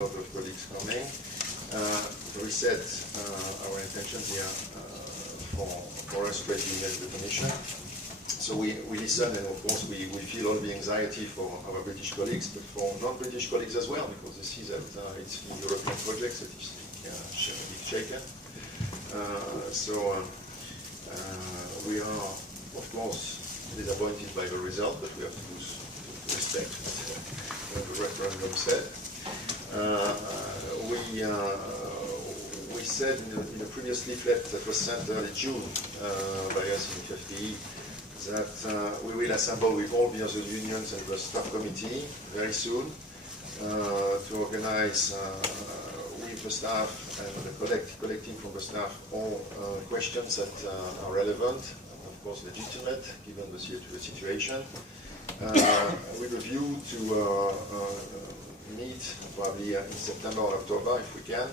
A lot of colleagues coming. We set our intention here for us to email the Commission. So we listen, and of course we feel all the anxiety for our British colleagues, but for non-British colleagues as well, because they see that it's the European projects that is being shaken. We are, of course, disappointed by the result, but we have to respect what the referendum said. We said in a previous leaflet that was sent early June by us in FFPE that we will assemble with all the other unions and the staff committee very soon to organize with the staff and collecting from the staff all questions that are relevant and of course legitimate given the situation, with a view to meet probably in September or October if we can,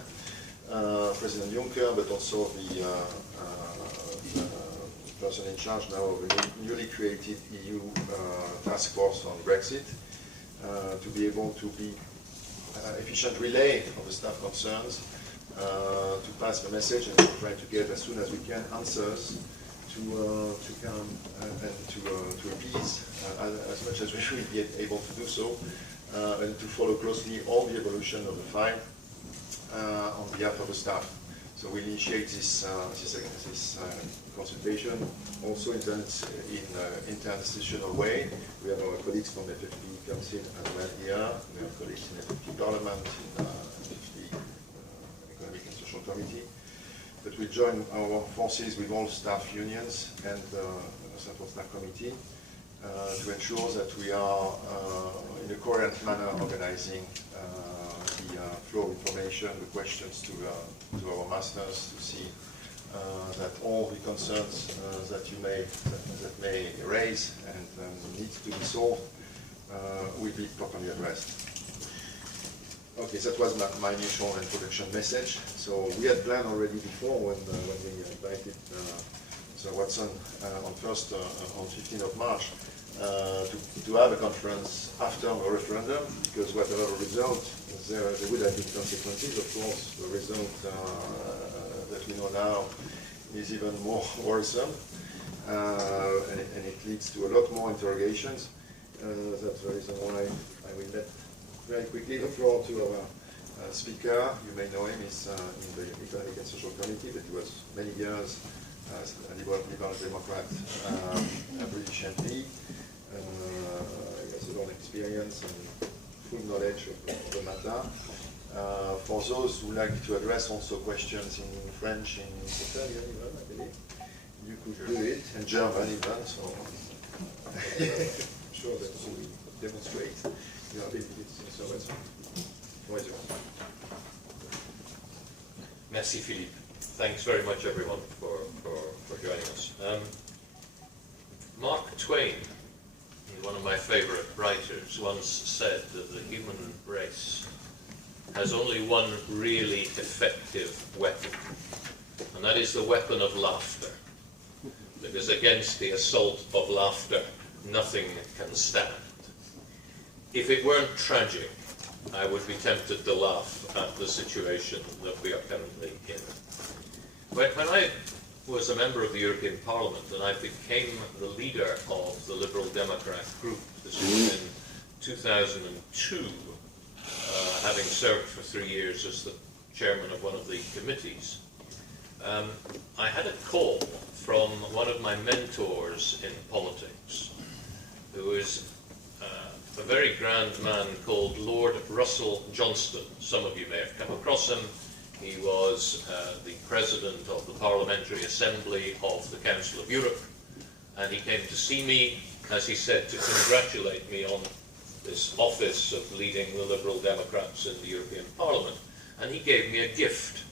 President Juncker, but also the person in charge now of the newly created EU task force on Brexit, to be able to be efficient relay of the staff concerns, to pass the message and to try to get as soon as we can answers to come and to appease as much as we should be able to do so, and to follow closely all the evolution of the file on behalf of the staff. So we initiate this consultation also in interinstitutional way. We have our colleagues from FFP Council as well here. We have colleagues in FFP Parliament, in FFP Economic and Social Committee. But we join our forces with all staff unions and the Central Staff Committee to ensure that we are in a coherent manner organizing the flow of information, the questions to our masters, to see that all the concerns that may raise and need to be solved will be properly addressed. Okay, that was my initial introduction message. So we had planned already before when we invited Sir Watson on 15th of March to have a conference after the referendum, because whatever the result, there would have been consequences. Of course, the result that we know now is even more worrisome, and it leads to a lot more interrogations. That's the reason why I will let very quickly the floor to our speaker. You may know him, he's in the Economic and Social Committee, but he was many years as a Liberal Democrat, a British MP. He has a long experience and full knowledge of the matter. For those who like to address also questions in French, in Italian even, I believe, you could do it, and German even, so I'm sure that you will demonstrate your abilities in so as well. Merci Philippe. Thanks very much everyone for joining us. Mark Twain, one of my favorite writers, once said that the human race has only one really effective weapon, and that is the weapon of laughter. Because against the assault of laughter, nothing can stand. If it weren't tragic, I would be tempted to laugh at the situation that we are currently in. When I was a member of the European Parliament and I became the leader of the Liberal Democrat group, this was in 2002, having served for 3 years as the chairman of one of the committees, I had a call from one of my mentors in politics, who is a very grand man called Lord Russell Johnston. Some of you may have come across him. He was the president of the Parliamentary Assembly of the Council of Europe, and he came to see me, as he said, to congratulate me on this office of leading the Liberal Democrats in the European Parliament, and he gave me a gift.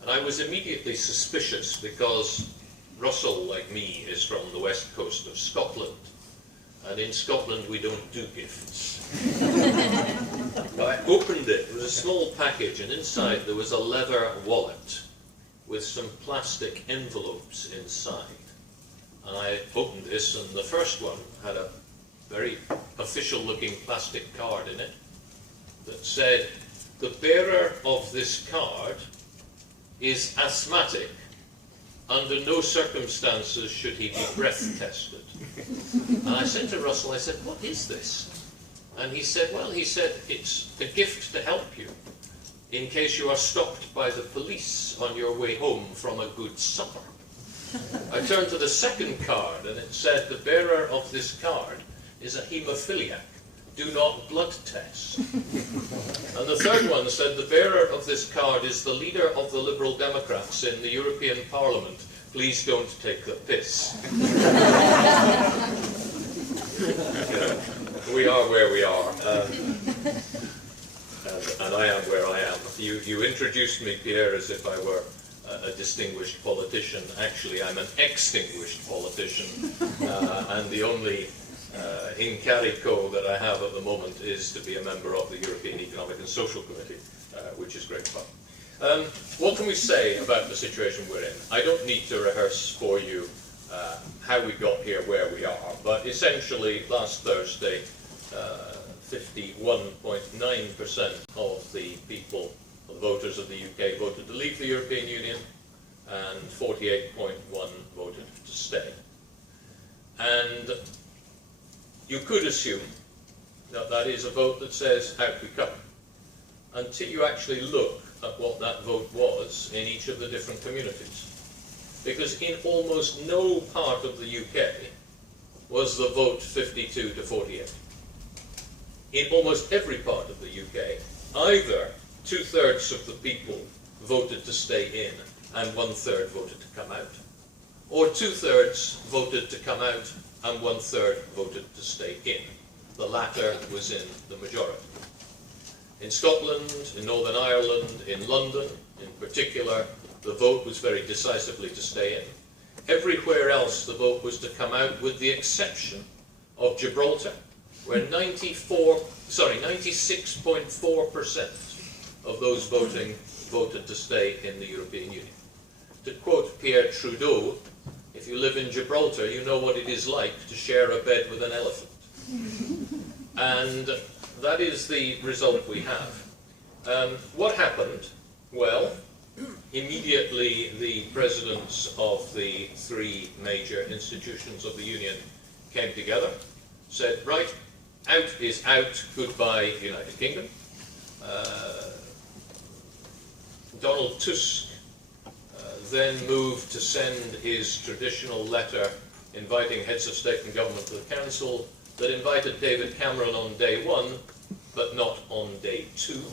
And I was immediately suspicious because Russell, like me, is from the west coast of Scotland, and in Scotland we don't do gifts. I opened it. It was a small package, and inside there was a leather wallet with some plastic envelopes inside. And I opened this, and the first one had a very official-looking plastic card in it that said, the bearer of this card is asthmatic. Under no circumstances should he be breath tested. And I said to Russell, I said, what is this? And he said, well, it's a gift to help you in case you are stopped by the police on your way home from a good supper. I turned to the second card and it said, the bearer of this card is a haemophiliac. Do not blood test. And the third one said, the bearer of this card is the leader of the Liberal Democrats in the European Parliament. Please don't take the piss. We are where we are. And I am where I am. You introduced me, Pierre, as if I were a distinguished politician. Actually, I'm an extinguished politician. And the only incarico that I have at the moment is to be a member of the European Economic and Social Committee, which is great fun. What can we say about the situation we're in? I don't need to rehearse for you how we got here where we are, but essentially last Thursday 51.9% of the people, the voters of the UK, voted to leave the European Union, and 48.1% voted to stay. And you could assume that that is a vote that says, out we come, until you actually look at what that vote was in each of the different communities. Because in almost no part of the UK was the vote 52 to 48. In almost every part of the UK, either 2/3 of the people voted to stay in and 1/3 voted to come out, or 2/3 voted to come out and 1/3 voted to stay in. The latter was in the majority. In Scotland, in Northern Ireland, in London in particular, the vote was very decisively to stay in. Everywhere else the vote was to come out, with the exception of Gibraltar, where 96.4% of those voting voted to stay in the European Union. To quote Pierre Trudeau, if you live in Gibraltar, you know what it is like to share a bed with an elephant. And that is the result we have. What happened? Well, immediately the presidents of the three major institutions of the Union came together, said, right, out is out, goodbye United Kingdom. Donald Tusk then moved to send his traditional letter inviting heads of state and government to the council that invited David Cameron on day one, but not on day two.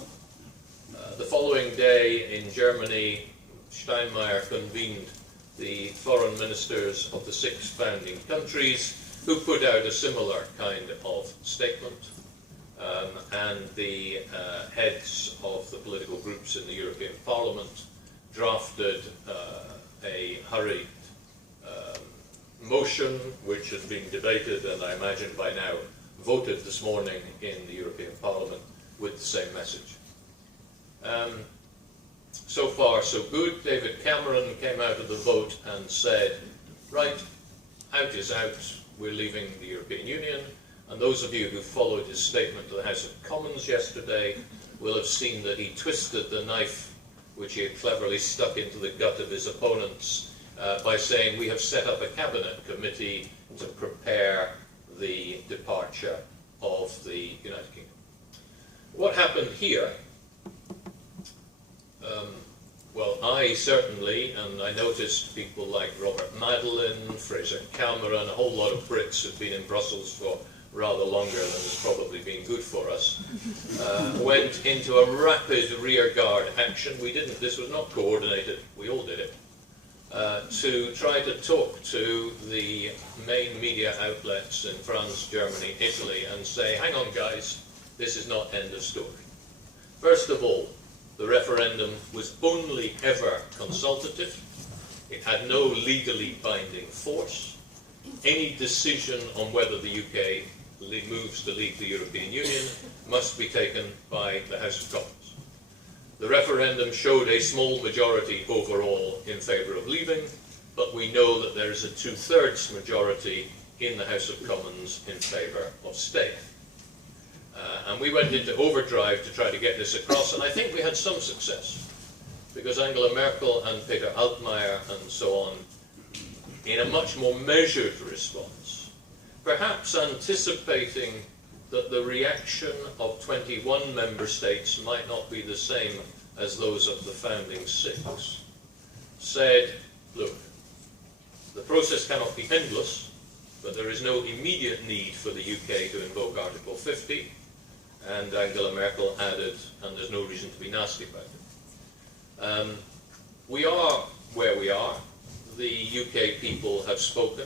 The following day in Germany, Steinmeier convened the foreign ministers of the 6 founding countries, who put out a similar kind of statement, and the heads of the political groups in the European Parliament drafted a hurried motion, which has been debated and I imagine by now voted this morning in the European Parliament with the same message. So far so good. David Cameron came out of the vote and said, right, out is out, we're leaving the European Union. And those of you who followed his statement to the House of Commons yesterday will have seen that he twisted the knife which he had cleverly stuck into the gut of his opponents by saying, we have set up a cabinet committee to prepare the departure of the United Kingdom. What happened here? Well, I certainly, and I noticed people like Robert Madeleine, Fraser Cameron, a whole lot of Brits who've been in Brussels for rather longer than has probably been good for us, went into a rapid rearguard action. This was not coordinated, we all did it, to try to talk to the main media outlets in France, Germany, Italy, and say, hang on guys, this is not end of story. First of all, the referendum was only ever consultative. It had no legally binding force. Any decision on whether the UK moves to leave the European Union must be taken by the House of Commons. The referendum showed a small majority overall in favour of leaving, but we know that there is a 2/3 majority in the House of Commons in favour of staying. And we went into overdrive to try to get this across, and I think we had some success, because Angela Merkel and Peter Altmaier and so on, in a much more measured response, perhaps anticipating that the reaction of 21 member states might not be the same as those of the founding 6, said, look, the process cannot be endless, but there is no immediate need for the UK to invoke Article 50, and Angela Merkel added, and there's no reason to be nasty about it. We are where we are. The UK people have spoken.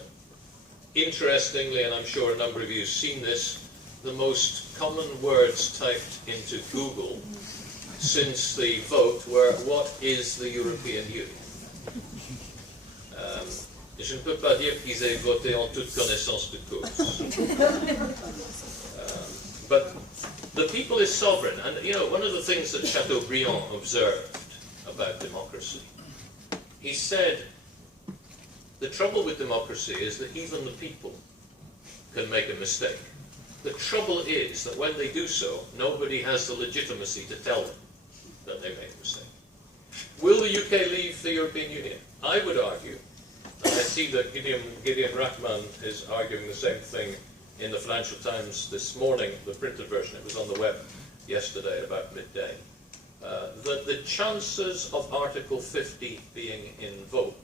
Interestingly, and I'm sure a number of you have seen this, the most common words typed into Google since the vote were, what is the European Union? Je ne peux pas dire qu'ils aient voté en toute connaissance de cause. But the people is sovereign, and you know, one of the things that Chateaubriand observed about democracy, he said, the trouble with democracy is that even the people can make a mistake. The trouble is that when they do so, nobody has the legitimacy to tell them that they made a mistake. Will the UK leave the European Union? I would argue, and I see that Gideon Rachman is arguing the same thing in the Financial Times this morning, the printed version, it was on the web yesterday about midday, that the chances of Article 50 being invoked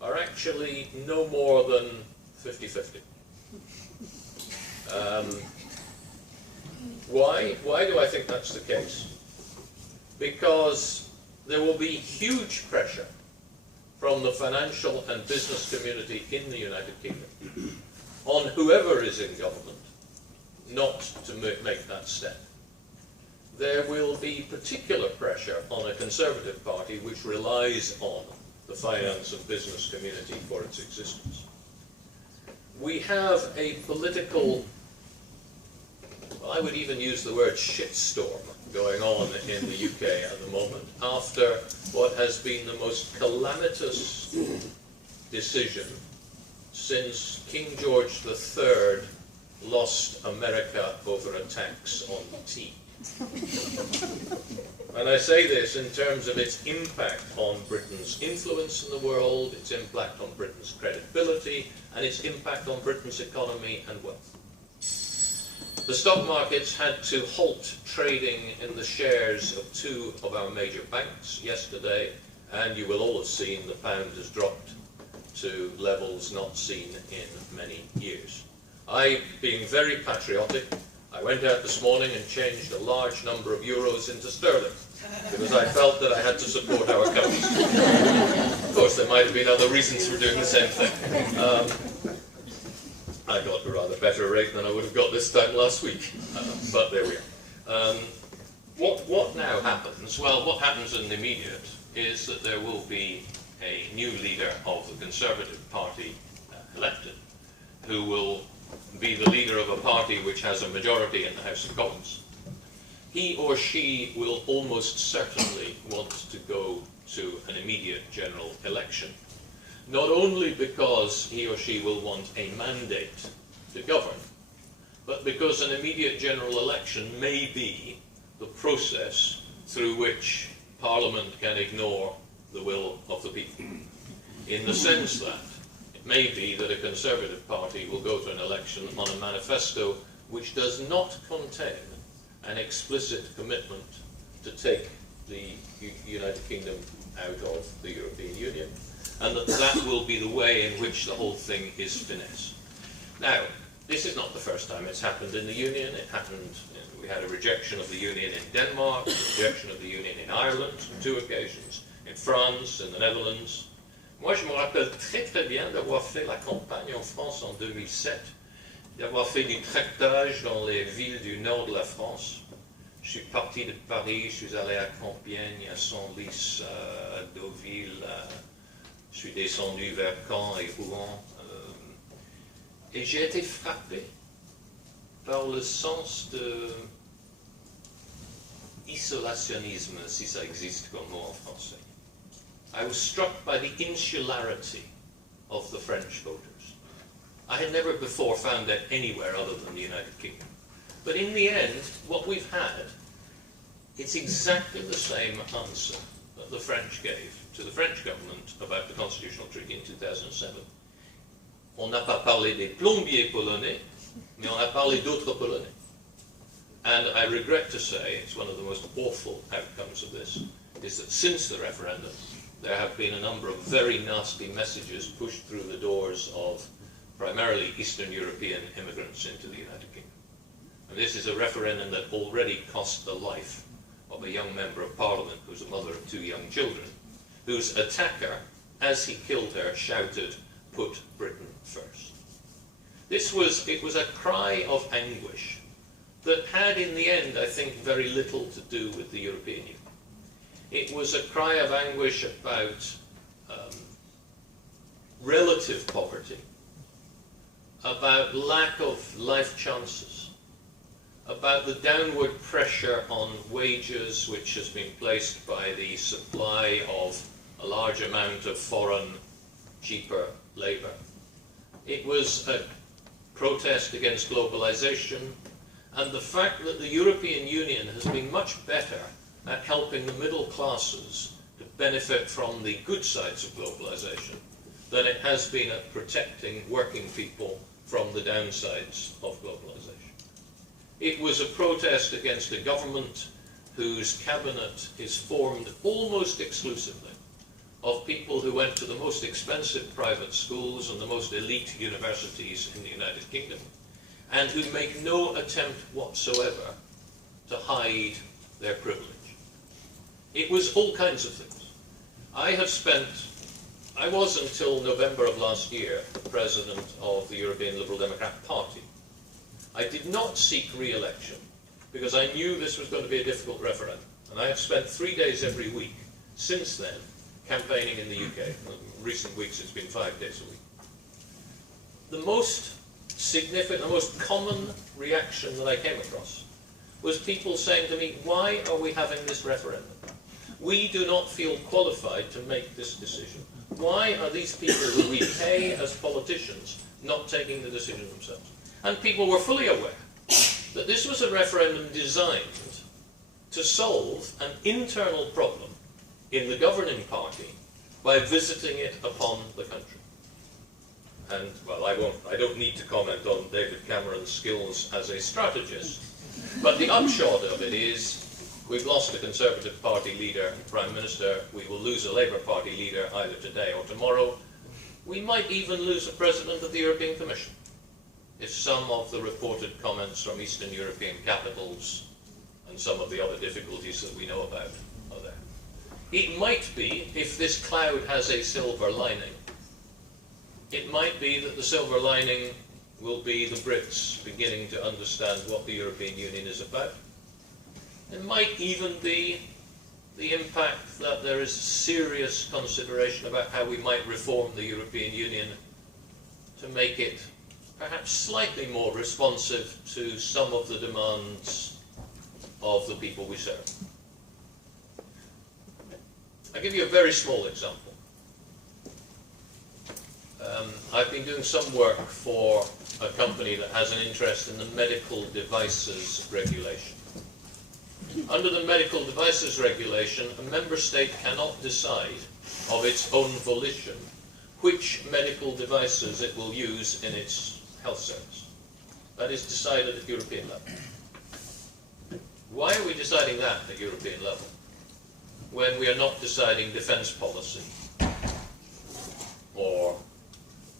are actually no more than 50-50. Why? Why do I think that's the case? Because there will be huge pressure from the financial and business community in the United Kingdom on whoever is in government not to make that step. There will be particular pressure on a Conservative Party which relies on the finance and business community for its existence. We have a political, well, I would even use the word shitstorm going on in the UK at the moment after what has been the most calamitous decision since King George III lost America over a tax on tea. And I say this in terms of its impact on Britain's influence in the world, its impact on Britain's credibility, and its impact on Britain's economy and wealth. The stock markets had to halt trading in the shares of 2 of our major banks yesterday, and you will all have seen the pound has dropped to levels not seen in many years. I, being very patriotic, I went out this morning and changed a large number of euros into sterling, because I felt that I had to support our cause. Of course, there might have been other reasons for doing the same thing. I got a rather better rate than I would have got this time last week, but there we are. What now happens? Well, what happens in the immediate is that there will be a new leader of the Conservative Party elected, who will be the leader of a party which has a majority in the House of Commons. He or she will almost certainly want to go to an immediate general election, not only because he or she will want a mandate to govern, but because an immediate general election may be the process through which Parliament can ignore the will of the people, in the sense that it may be that a Conservative Party will go to an election on a manifesto which does not contain an explicit commitment to take the United Kingdom out of the European Union, and that will be the way in which the whole thing is finessed. Now, this is not the first time it's happened in the Union. It happened, we had a rejection of the Union in Denmark, a rejection of the Union in Ireland on 2 occasions, in France, in the Netherlands. Moi, je me rappelle très très bien d'avoir fait la campagne en France en 2007, d'avoir fait du tractage dans les villes du nord de la France. Je suis parti de Paris, je suis allé à Compiègne, à Senlis, à Deauville, je suis descendu vers Caen et Rouen. Et j'ai été frappé par le sens de isolationnisme, si ça existe comme mot en français. I was struck by the insularity of the French voters. I had never before found that anywhere other than the United Kingdom. But in the end, what we've had, it's exactly the same answer that the French gave to the French government about the Constitutional Treaty in 2007. On n'a pas parlé des plombiers polonais, mais on a parlé d'autres polonais. And I regret to say, it's one of the most awful outcomes of this, is that since the referendum, there have been a number of very nasty messages pushed through the doors of primarily Eastern European immigrants into the United Kingdom. And this is a referendum that already cost the life of a young member of Parliament who's a mother of 2 young children, whose attacker, as he killed her, shouted, "Put Britain first." It was a cry of anguish that had in the end, I think, very little to do with the European Union. It was a cry of anguish about relative poverty, about lack of life chances, about the downward pressure on wages which has been placed by the supply of a large amount of foreign, cheaper labour. It was a protest against globalisation and the fact that the European Union has been much better at helping the middle classes to benefit from the good sides of globalisation than it has been at protecting working people from the downsides of globalisation. It was a protest against a government whose cabinet is formed almost exclusively of people who went to the most expensive private schools and the most elite universities in the United Kingdom, and who make no attempt whatsoever to hide their privilege. It was all kinds of things. I was until November of last year president of the European Liberal Democrat Party. I did not seek re-election because I knew this was going to be a difficult referendum. And I have spent 3 days every week since then campaigning in the UK. In recent weeks it's been 5 days a week. The most significant, the most common reaction that I came across was people saying to me, why are we having this referendum? We do not feel qualified to make this decision. Why are these people who we pay as politicians not taking the decision themselves? And people were fully aware that this was a referendum designed to solve an internal problem in the governing party by visiting it upon the country. And, well, I don't need to comment on David Cameron's skills as a strategist, but the upshot of it is we've lost a Conservative Party leader and Prime Minister. We will lose a Labour Party leader either today or tomorrow. We might even lose a President of the European Commission if some of the reported comments from Eastern European capitals and some of the other difficulties that we know about are there. It might be, if this cloud has a silver lining, it might be that the silver lining will be the Brits beginning to understand what the European Union is about. It might even be the impact that there is serious consideration about how we might reform the European Union to make it perhaps slightly more responsive to some of the demands of the people we serve. I'll give you a very small example. I've been doing some work for a company that has an interest in the medical devices regulation. Under the medical devices regulation, a member state cannot decide of its own volition which medical devices it will use in its health service. That is decided at European level. Why are we deciding that at European level when we are not deciding defence policy or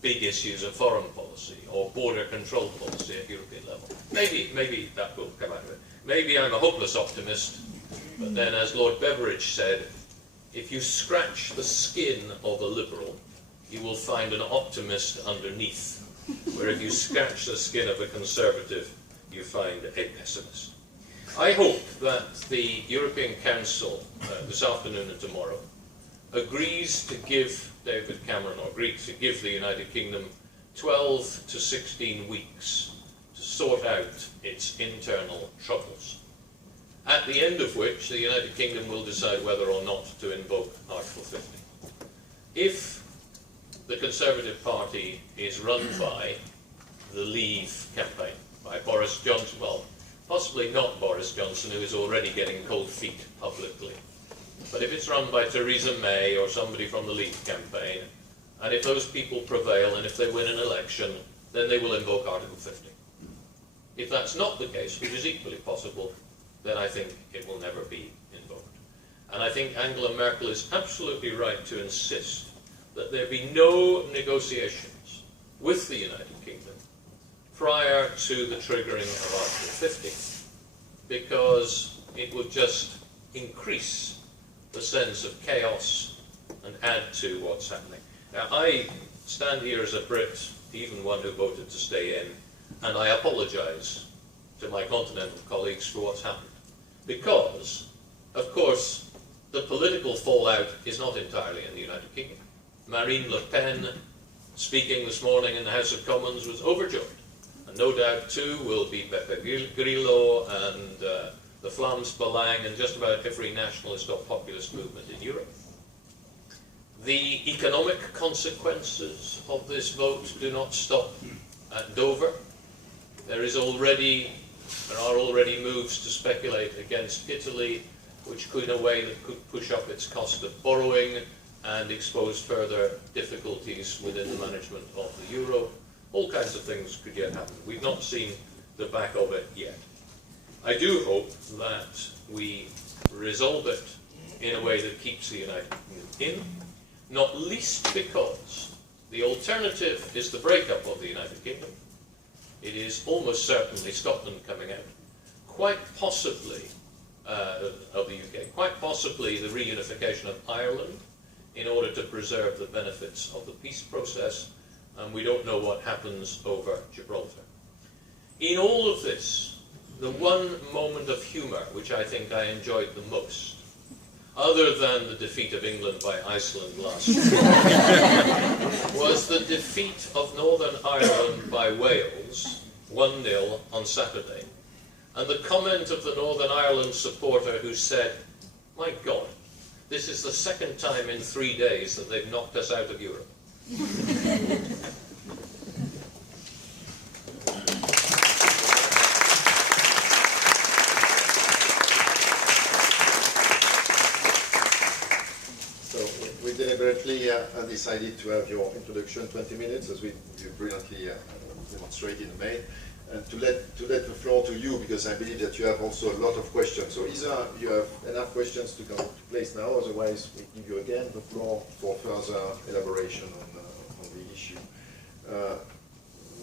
big issues of foreign policy or border control policy at European level? Maybe that will come out of it. Maybe I'm a hopeless optimist, but then as Lord Beveridge said, if you scratch the skin of a liberal, you will find an optimist underneath, where if you scratch the skin of a conservative, you find a pessimist. I hope that the European Council this afternoon and tomorrow agrees to give David Cameron, or agrees to give the United Kingdom 12 to 16 weeks to sort out its internal troubles, at the end of which the United Kingdom will decide whether or not to invoke Article 50. If the Conservative Party is run by the Leave campaign, by Boris Johnson, well, possibly not Boris Johnson, who is already getting cold feet publicly. But if it's run by Theresa May or somebody from the Leave campaign, and if those people prevail and if they win an election, then they will invoke Article 50. If that's not the case, which is equally possible, then I think it will never be invoked. And I think Angela Merkel is absolutely right to insist that there be no negotiations with the United Kingdom prior to the triggering of Article 50, because it would just increase the sense of chaos and add to what's happening. Now, I stand here as a Brit, even one who voted to stay in, and I apologise to my continental colleagues for what's happened. Because, of course, the political fallout is not entirely in the United Kingdom. Marine Le Pen, speaking this morning in the House of Commons, was overjoyed. And no doubt, too, will be Beppe Grillo and the Vlaams Belang and just about every nationalist or populist movement in Europe. The economic consequences of this vote do not stop at Dover. There are already moves to speculate against Italy, which could, in a way, that could push up its cost of borrowing and expose further difficulties within the management of the euro. All kinds of things could yet happen. We've not seen the back of it yet. I do hope that we resolve it in a way that keeps the United Kingdom in, not least because the alternative is the breakup of the United Kingdom. It is almost certainly Scotland coming out, quite possibly of the UK, quite possibly the reunification of Ireland in order to preserve the benefits of the peace process, and we don't know what happens over Gibraltar. In all of this, the one moment of humour which I think I enjoyed the most, other than the defeat of England by Iceland last year, was the defeat of Northern Ireland by Wales, 1-0 on Saturday. And the comment of the Northern Ireland supporter who said, "My God, this is the second time in 3 days that they've knocked us out of Europe." We deliberately decided to have your introduction 20 minutes, as you brilliantly demonstrated in May, and to let the floor to you, because I believe that you have also a lot of questions. So either you have enough questions to come to place now, otherwise we give you again the floor for further elaboration on the issue.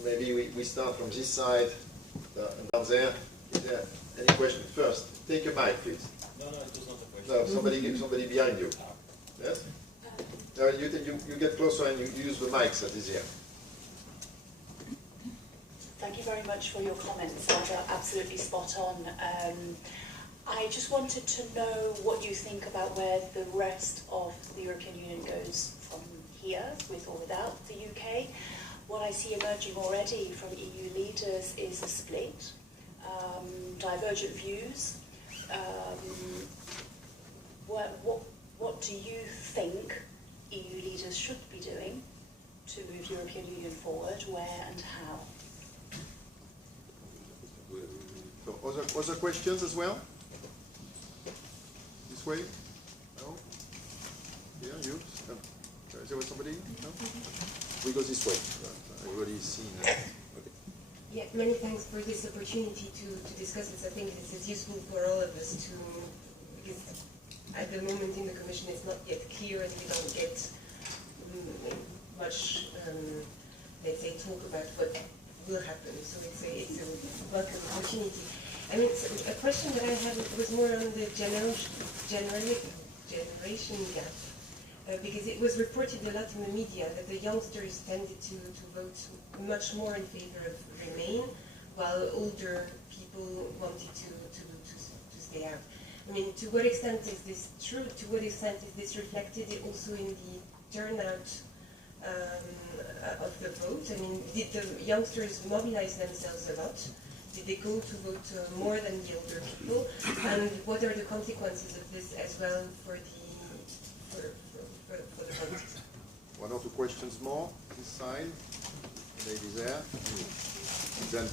Maybe we start from this side, and down there. Is there any question? First, take a mic, please. No, it was not a question. No, somebody behind you. Yes? No, you get closer and you use the mics that is here. Thank you very much for your comments. They're absolutely spot on. I just wanted to know what you think about where the rest of the European Union goes from here, with or without the UK. What I see emerging already from EU leaders is a split, divergent views. What do you think EU leaders should be doing to move European Union forward? Where and how? So other questions as well? This way? No? Yeah, you? Is there somebody? No? We go this way. Everybody's seen. Okay. Yeah, many thanks for this opportunity to discuss this. I think this is useful for all of us because at the moment in the Commission it's not yet clear and we don't get much, let's say, talk about what will happen. So it's a welcome opportunity. I mean, a question that I had was more on the generation gap. Because it was reported a lot in the media that the youngsters tended to vote much more in favor of Remain, while older people wanted to stay out. I mean, to what extent is this true? To what extent is this reflected also in the turnout of the vote? I mean, did the youngsters mobilize themselves a lot? Did they go to vote more than the older people? And what are the consequences of this as well for the vote? One or two questions more. This side, the lady there, and then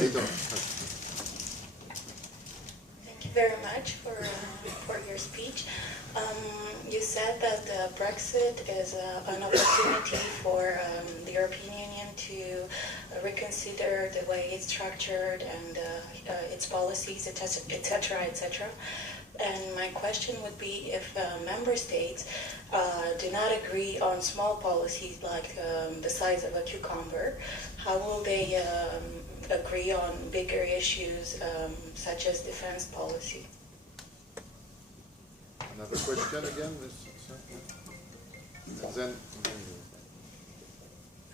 later. you very much for your speech. You said that Brexit is an opportunity for the European Union to reconsider the way it's structured and its policies, etc., etc. And my question would be, if member states do not agree on small policies like the size of a cucumber, how will they agree on bigger issues such as defense policy? Another question again, Ms. And then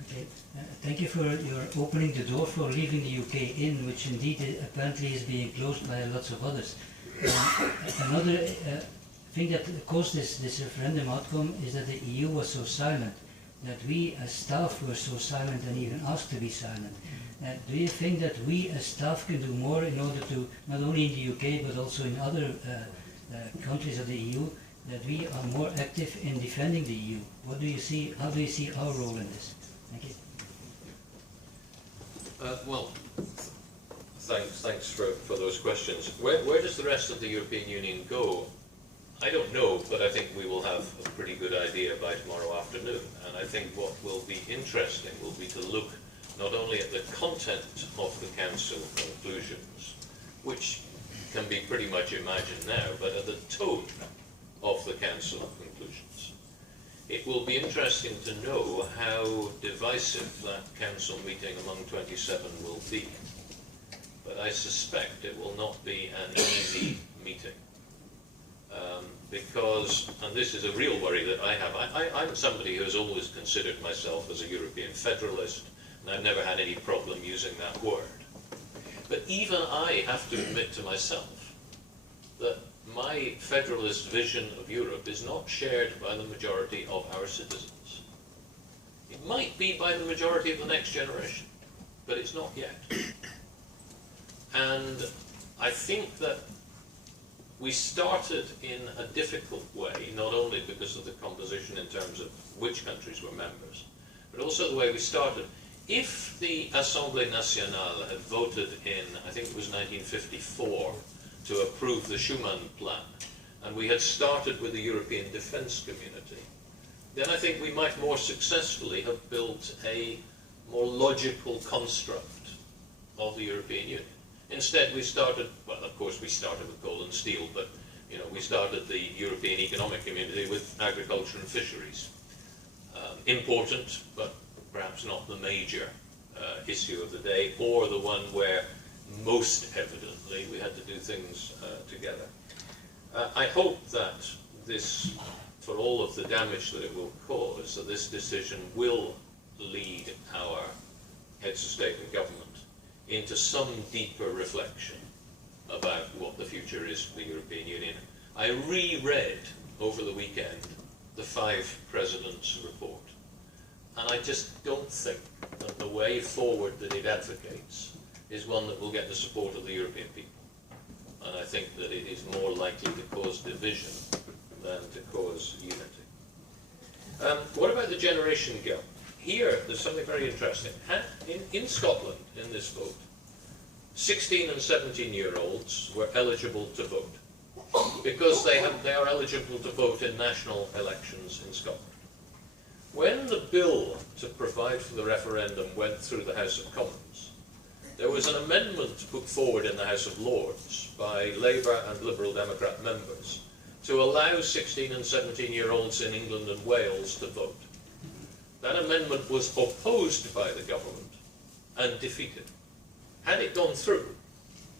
Okay, thank you for your opening the door for leaving the UK in, which indeed apparently is being closed by lots of others. Another thing that caused this referendum outcome is that the EU was so silent, that we as staff were so silent and even asked to be silent. Do you think that we as staff can do more in order to, not only in the UK but also in other countries of the EU, that we are more active in defending the EU? What do you see, how do you see our role in this? Thank you. Well, thanks for those questions. Where does the rest of the European Union go? I don't know, but I think we will have a pretty good idea by tomorrow afternoon. And I think what will be interesting will be to look not only at the content of the Council conclusions, which can be pretty much imagined now, but at the tone of the Council conclusions. It will be interesting to know how divisive that Council meeting among 27 will be. But I suspect it will not be an easy meeting. Because, and this is a real worry that I have, I'm somebody who has always considered myself as a European federalist, and I've never had any problem using that word. But even I have to admit to myself that my federalist vision of Europe is not shared by the majority of our citizens. It might be by the majority of the next generation, but it's not yet. And I think that we started in a difficult way, not only because of the composition in terms of which countries were members, but also the way we started. If the Assemblée Nationale had voted in, I think it was 1954, to approve the Schuman Plan, and we had started with the European Defence Community, then I think we might more successfully have built a more logical construct of the European Union. Instead, we started, well, of course, we started with coal and steel, but, you know, we started the European Economic Community with agriculture and fisheries. Important, but perhaps not the major issue of the day, or the one where most evidently we had to do things together. I hope that this, for all of the damage that it will cause, that this decision will lead our heads of state and government into some deeper reflection about what the future is for the European Union. I reread over the weekend the 5 Presidents' report, and I just don't think that the way forward that it advocates is one that will get the support of the European people. And I think that it is more likely to cause division than to cause unity. What about the generation gap? Here, there's something very interesting. In Scotland, in this vote, 16 and 17-year-olds were eligible to vote because they are eligible to vote in national elections in Scotland. When the bill to provide for the referendum went through the House of Commons, there was an amendment put forward in the House of Lords by Labour and Liberal Democrat members to allow 16 and 17-year-olds in England and Wales to vote. That amendment was opposed by the government and defeated. Had it gone through,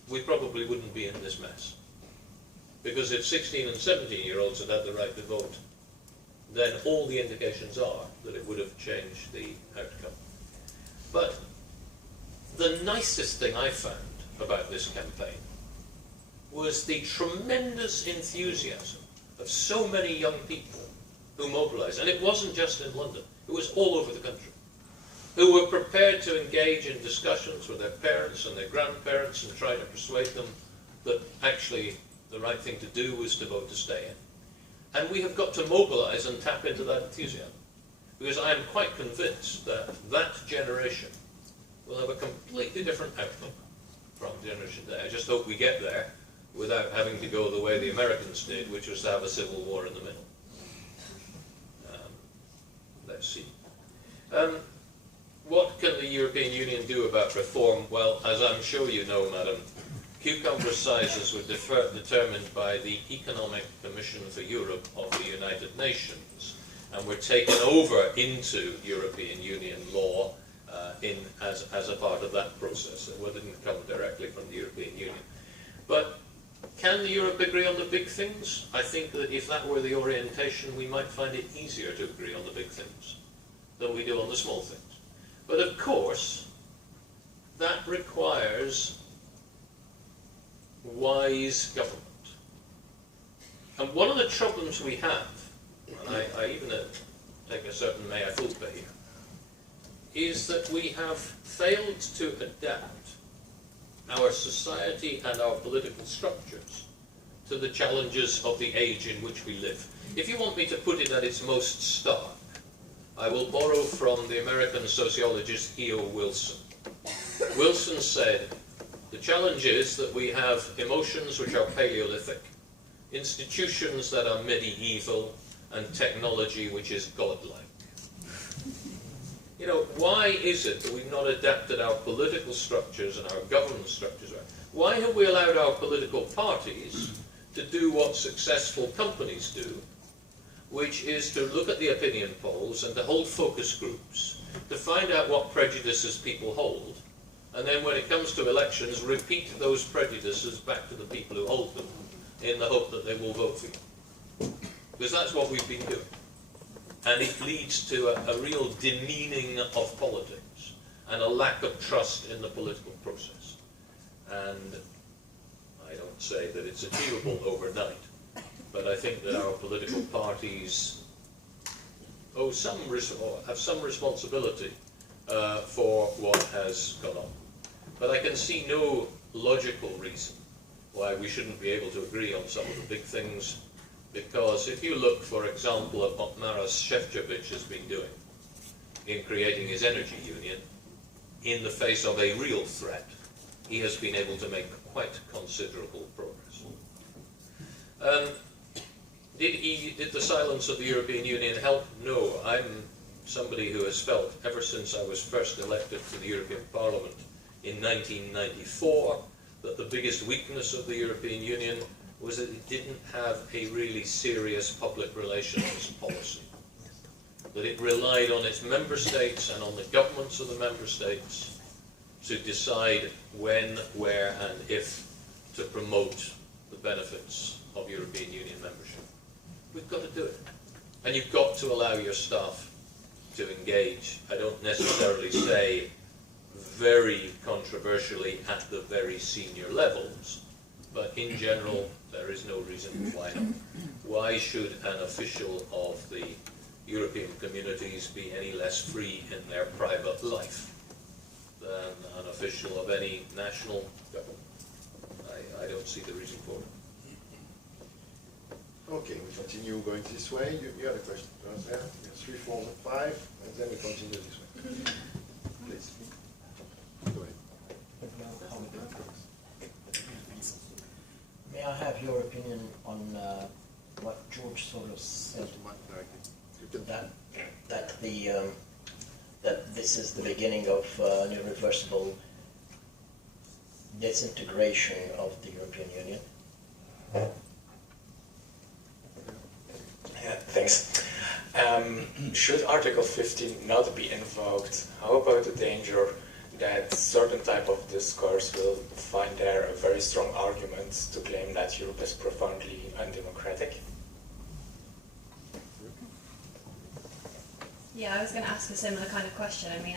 we probably wouldn't be in this mess. Because if 16 and 17-year-olds had had the right to vote, then all the indications are that it would have changed the outcome. But the nicest thing I found about this campaign was the tremendous enthusiasm of so many young people who mobilised. And it wasn't just in London. It was all over the country, who were prepared to engage in discussions with their parents and their grandparents and try to persuade them that actually the right thing to do was to vote to stay in. And we have got to mobilise and tap into that enthusiasm, because I am quite convinced that that generation will have a completely different outlook from the generation today. I just hope we get there without having to go the way the Americans did, which was to have a civil war in the middle. Let's see. What can the European Union do about reform? Well, as I'm sure you know, madam, cucumber sizes were determined by the Economic Commission for Europe of the United Nations, and were taken over into European Union law as a part of that process. It didn't come directly from the European Union. But can Europe agree on the big things? I think that if that were the orientation, we might find it easier to agree on the big things than we do on the small things. But of course, that requires wise government. And one of the problems we have, and I even take a certain mea culpa here, is that we have failed to adapt our society and our political structures to the challenges of the age in which we live. If you want me to put it at its most stark, I will borrow from the American sociologist E.O. Wilson. Wilson said, the challenge is that we have emotions which are Paleolithic, institutions that are medieval, and technology which is godlike. You know, why is it that we've not adapted our political structures and our government structures? Why have we allowed our political parties to do what successful companies do, which is to look at the opinion polls and to hold focus groups, to find out what prejudices people hold, and then when it comes to elections, repeat those prejudices back to the people who hold them, in the hope that they will vote for you. Because that's what we've been doing. And it leads to a real demeaning of politics, and a lack of trust in the political process. And I don't say that it's achievable overnight, but I think that our political parties have some responsibility for what has gone on. But I can see no logical reason why we shouldn't be able to agree on some of the big things, because if you look, for example, at what Maros Šefčovič has been doing in creating his energy union, in the face of a real threat, he has been able to make quite considerable progress. Did the silence of the European Union help? No. I'm somebody who has felt, ever since I was first elected to the European Parliament in 1994, that the biggest weakness of the European Union was that it didn't have a really serious public relations policy. That it relied on its member states and on the governments of the member states to decide when, where, and if to promote the benefits of European Union membership. We've got to do it. And you've got to allow your staff to engage. I don't necessarily say very controversially at the very senior levels, but in general, there is no reason why not. Why should an official of the European communities be any less free in their private life than an official of any national government? I don't see the reason for it. Okay, we continue going this way. You had a question there? 3, 4, 5, and then we continue this way. Please. Go ahead. May I have your opinion on what George Soros said, that this is the beginning of an irreversible disintegration of the European Union? Yeah, thanks. Should Article 50 not be invoked, how about the danger that certain type of discourse will find there a very strong argument to claim that Europe is profoundly undemocratic? Yeah, I was going to ask a similar kind of question. I mean,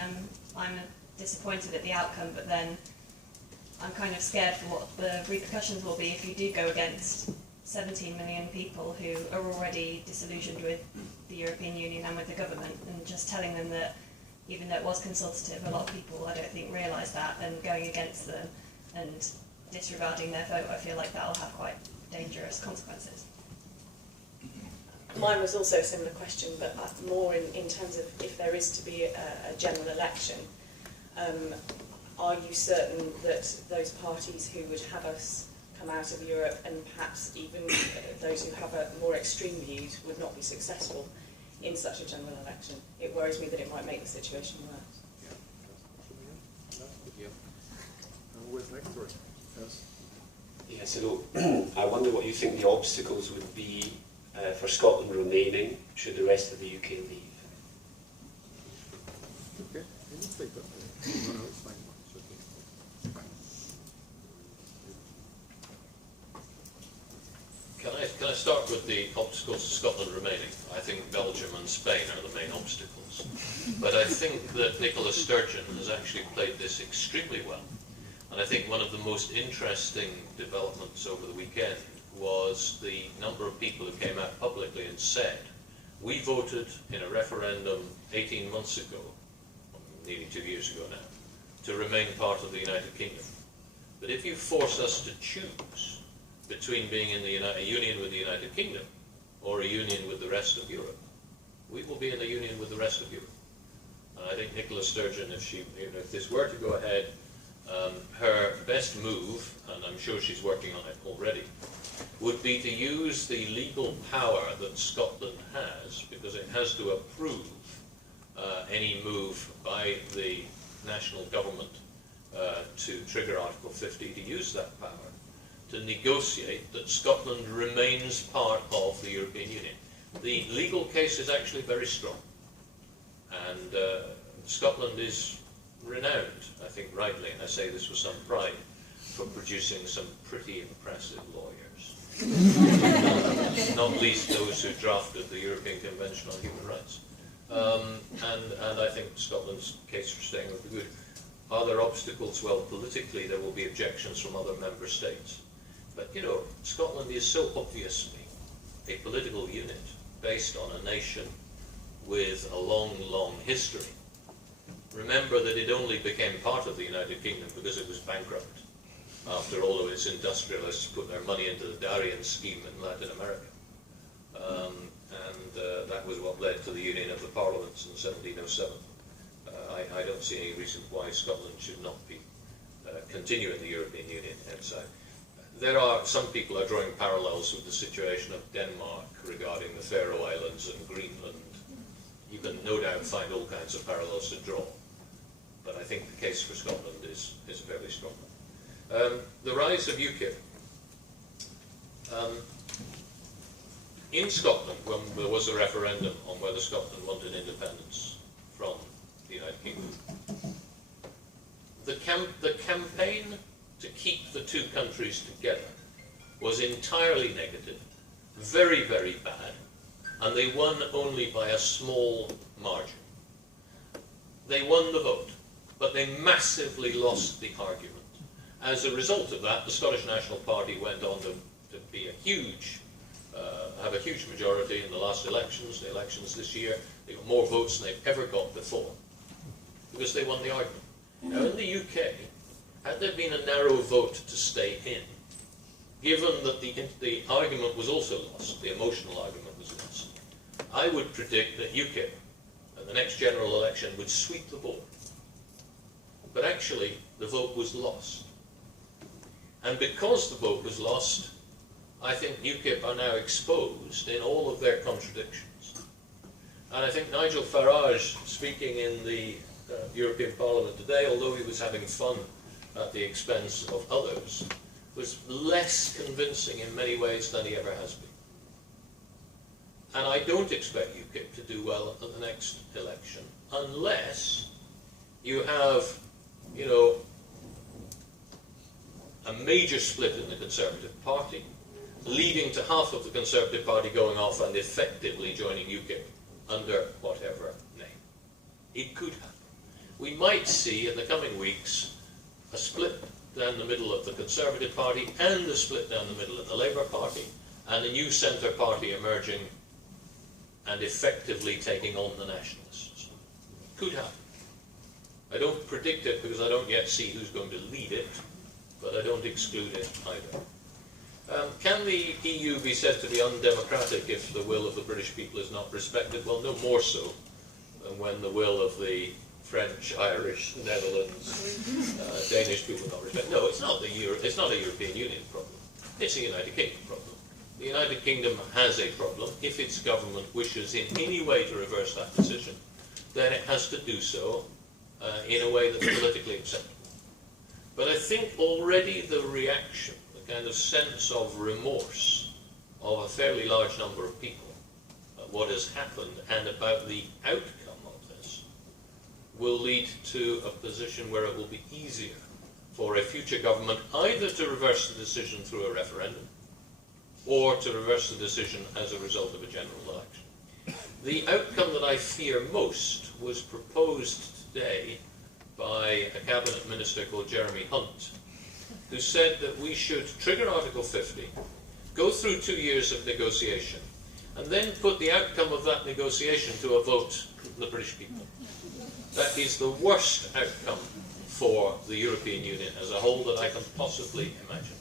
I'm disappointed at the outcome, but then I'm kind of scared for what the repercussions will be if you do go against 17 million people who are already disillusioned with the European Union and with the government, and just telling them that even though it was consultative, a lot of people, I don't think, realise that, and going against them and disregarding their vote, I feel like that will have quite dangerous consequences. Mine was also a similar question, but more in terms of if there is to be a general election, are you certain that those parties who would have us come out of Europe, and perhaps even those who have more extreme views would not be successful in such a general election. It worries me that it might make the situation worse. Who is next? Sorry. Yes. Yes, hello. I wonder what you think the obstacles would be for Scotland remaining should the rest of the UK leave. Okay. You can take that. No, it's fine. It's okay. Fine. Can I start with the obstacles to Scotland remaining? I think Belgium and Spain are the main obstacles. But I think that Nicola Sturgeon has actually played this extremely well. And I think one of the most interesting developments over the weekend was the number of people who came out publicly and said, we voted in a referendum 18 months ago, nearly 2 years ago now, to remain part of the United Kingdom. But if you force us to choose between being in a union with the United Kingdom or a union with the rest of Europe, we will be in a union with the rest of Europe. And I think Nicola Sturgeon, if this were to go ahead, her best move, and I'm sure she's working on it already, would be to use the legal power that Scotland has, because it has to approve any move by the national government to trigger Article 50, to use that power to negotiate that Scotland remains part of the European Union. The legal case is actually very strong, and Scotland is renowned, I think rightly, and I say this with some pride, for producing some pretty impressive lawyers. Not least those who drafted the European Convention on Human Rights. And I think Scotland's case for staying would be good. Are there obstacles? Well, politically there will be objections from other member states. But, you know, Scotland is so obviously a political unit based on a nation with a long, long history. Remember that it only became part of the United Kingdom because it was bankrupt after all of its industrialists put their money into the Darien scheme in Latin America. That was what led to the Union of the Parliaments in 1707. I don't see any reason why Scotland should not be continuing the European Union outside. There are, some people are drawing parallels with the situation of Denmark regarding the Faroe Islands and Greenland. You can no doubt find all kinds of parallels to draw. But I think the case for Scotland is a fairly strong one. The rise of UKIP. In Scotland, when there was a referendum on whether Scotland wanted independence from the United Kingdom, the campaign to keep the two countries together was entirely negative, very, very bad, and they won only by a small margin. They won the vote, but they massively lost the argument. As a result of that, the Scottish National Party went on to be have a huge majority in the last elections, the elections this year. They got more votes than they've ever got before, because they won the argument. Now in the UK, had there been a narrow vote to stay in, given that the argument was also lost, the emotional argument was lost, I would predict that UKIP at the next general election would sweep the board. But actually, the vote was lost. And because the vote was lost, I think UKIP are now exposed in all of their contradictions. And I think Nigel Farage, speaking in the European Parliament today, although he was having fun at the expense of others, was less convincing in many ways than he ever has been. And I don't expect UKIP to do well at the next election unless you have, you know, a major split in the Conservative Party, leading to half of the Conservative Party going off and effectively joining UKIP under whatever name. It could happen. We might see in the coming weeks a split down the middle of the Conservative Party and a split down the middle of the Labour Party, and a new centre party emerging and effectively taking on the Nationalists. Could happen. I don't predict it because I don't yet see who's going to lead it, but I don't exclude it either. Can the EU be said to be undemocratic if the will of the British people is not respected? Well, no more so than when the will of the French, Irish, Netherlands, Danish people are not respected. No, it's not a European Union problem. It's a United Kingdom problem. The United Kingdom has a problem. If its government wishes in any way to reverse that decision, then it has to do so in a way that's politically acceptable. But I think already the reaction, the kind of sense of remorse of a fairly large number of people at what has happened and about the outcome of this, will lead to a position where it will be easier for a future government either to reverse the decision through a referendum or to reverse the decision as a result of a general election. The outcome that I fear most was proposed today by a cabinet minister called Jeremy Hunt, who said that we should trigger Article 50, go through 2 years of negotiation, and then put the outcome of that negotiation to a vote from the British people. That is the worst outcome for the European Union as a whole that I can possibly imagine.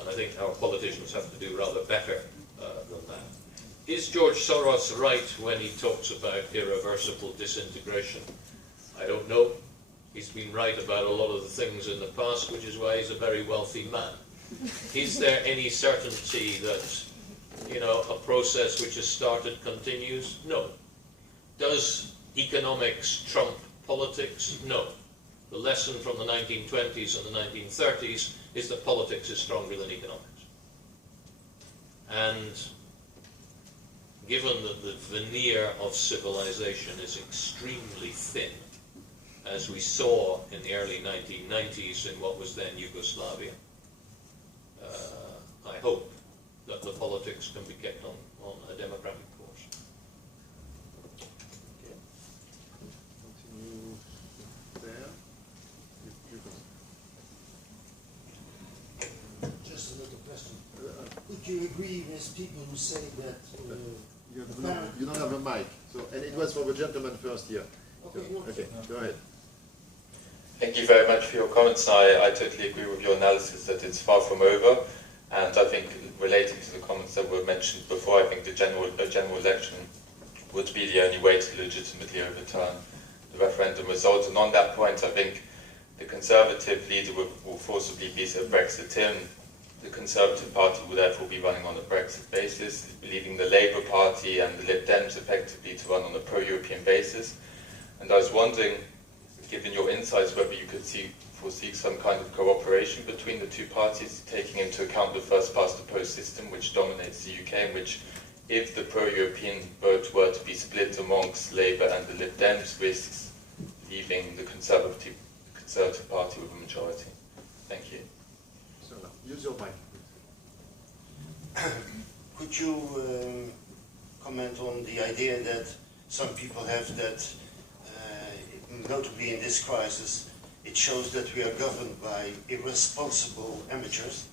And I think our politicians have to do rather better than that. Is George Soros right when he talks about irreversible disintegration? I don't know. He's been right about a lot of the things in the past, which is why he's a very wealthy man. Is there any certainty that, you know, a process which has started continues? No. Does economics trump politics? No. The lesson from the 1920s and the 1930s is that politics is stronger than economics. And given that the veneer of civilization is extremely thin, as we saw in the early 1990s in what was then Yugoslavia, I hope that the politics can be kept on a democratic course. Okay. Continue there. Just another question. Would you agree with people who say that you don't have a mic, so, and it was for the gentleman first here. Okay, okay, go ahead. Thank you very much for your comments. I totally agree with your analysis that it's far from over. And I think relating to the comments that were mentioned before, I think a general election would be the only way to legitimately overturn the referendum result. And on that point, I think the Conservative leader will forcibly be a Brexit in. The Conservative Party will therefore be running on a Brexit basis, leaving the Labour Party and the Lib Dems effectively to run on a pro-European basis. And I was wondering, given your insights, whether you could foresee some kind of cooperation between the two parties, taking into account the first-past-the-post system which dominates the UK, in which, if the pro-European vote were to be split amongst Labour and the Lib Dems, risks leaving the Conservative Party with a majority. Thank you. So now, use your mic. Could you comment on the idea that some people have that, notably in this crisis, it shows that we are governed by irresponsible amateurs?